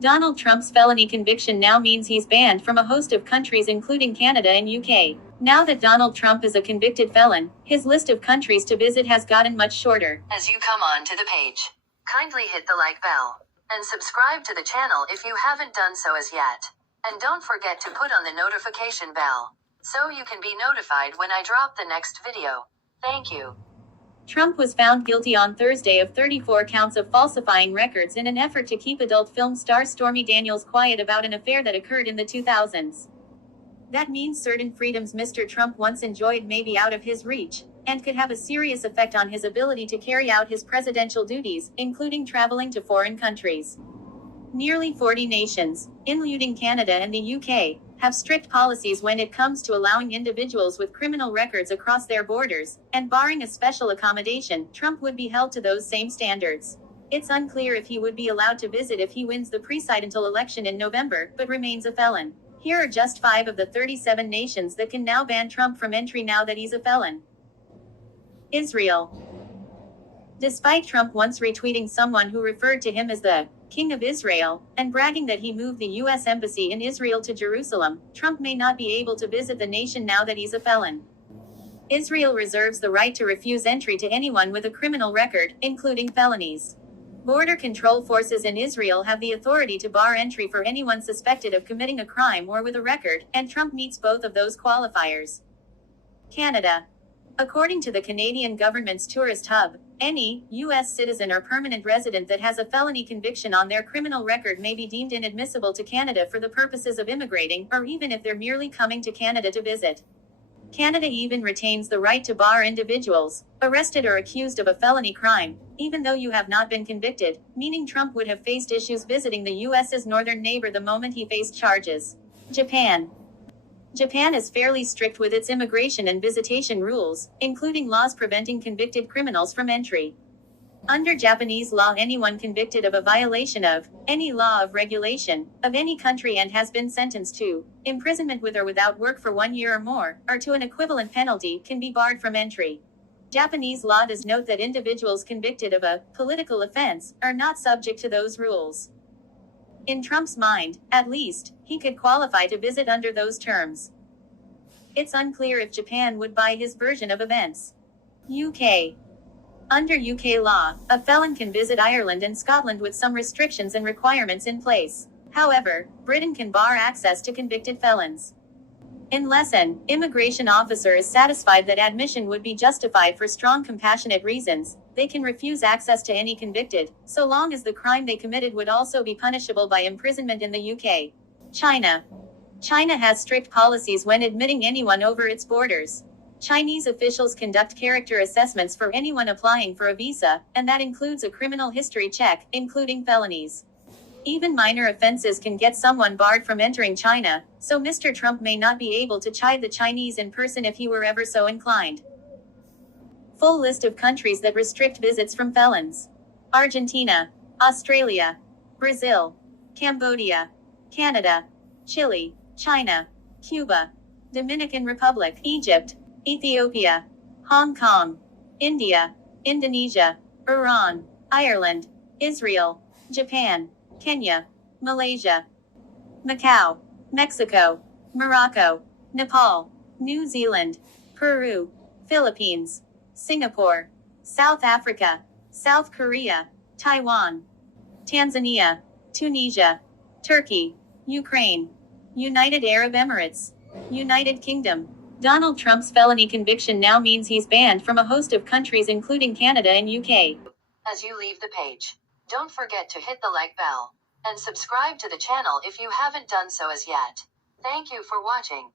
Donald Trump's felony conviction now means he's banned from a host of countries including Canada and UK. Now that Donald Trump is a convicted felon, his list of countries to visit has gotten much shorter. As you come on to the page, kindly hit the like bell and subscribe to the channel if you haven't done so as yet. And don't forget to put on the notification bell so you can be notified when I drop the next video. Thank you. Trump was found guilty on Thursday of 34 counts of falsifying records in an effort to keep adult film star Stormy Daniels quiet about an affair that occurred in the 2000s. That means certain freedoms Mr. Trump once enjoyed may be out of his reach, and could have a serious effect on his ability to carry out his presidential duties, including traveling to foreign countries. Nearly 40 nations, including Canada and the UK, have strict policies when it comes to allowing individuals with criminal records across their borders, and barring a special accommodation, Trump would be held to those same standards. It's unclear if he would be allowed to visit if he wins the presidential election in November, but remains a felon. Here are just 5 of the 37 nations that can now ban Trump from entry now that he's a felon. Israel. Despite Trump once retweeting someone who referred to him as the King of Israel, and bragging that he moved the U.S. Embassy in Israel to Jerusalem, Trump may not be able to visit the nation now that he's a felon. Israel reserves the right to refuse entry to anyone with a criminal record, including felonies. Border control forces in Israel have the authority to bar entry for anyone suspected of committing a crime or with a record, and Trump meets both of those qualifiers. Canada. According to the Canadian government's tourist hub, any U.S. citizen or permanent resident that has a felony conviction on their criminal record may be deemed inadmissible to Canada for the purposes of immigrating, or even if they're merely coming to Canada to visit. Canada even retains the right to bar individuals arrested or accused of a felony crime, even though you have not been convicted, meaning Trump would have faced issues visiting the U.S.'s northern neighbor the moment he faced charges. Japan. Japan is fairly strict with its immigration and visitation rules, including laws preventing convicted criminals from entry. Under Japanese law, anyone convicted of a violation of any law of regulation of any country and has been sentenced to imprisonment with or without work for 1 year or more, or to an equivalent penalty, can be barred from entry. Japanese law does note that individuals convicted of a political offense are not subject to those rules. In Trump's mind, at least, he could qualify to visit under those terms. It's unclear if Japan would buy his version of events. UK. Under UK law, a felon can visit Ireland and Scotland with some restrictions and requirements in place. However, Britain can bar access to convicted felons. Unless an immigration officer is satisfied that admission would be justified for strong compassionate reasons, they can refuse access to any convicted, so long as the crime they committed would also be punishable by imprisonment in the UK. China. China has strict policies when admitting anyone over its borders. Chinese officials conduct character assessments for anyone applying for a visa, and that includes a criminal history check, including felonies. Even minor offenses can get someone barred from entering China, so Mr. Trump may not be able to chide the Chinese in person if he were ever so inclined. Full list of countries that restrict visits from felons: Argentina, Australia, Brazil, Cambodia, Canada, Chile, China, Cuba, Dominican Republic, Egypt, Ethiopia, Hong Kong, India, Indonesia, Iran, Ireland, Israel, Japan, Kenya, Malaysia, Macau, Mexico, Morocco, Nepal, New Zealand, Peru, Philippines, Singapore, South Africa, South Korea, Taiwan, Tanzania, Tunisia, Turkey, Ukraine, United Arab Emirates, United Kingdom. Donald Trump's felony conviction now means he's banned from a host of countries including Canada and UK. As you leave the page, don't forget to hit the like bell and subscribe to the channel if you haven't done so as yet. Thank you for watching.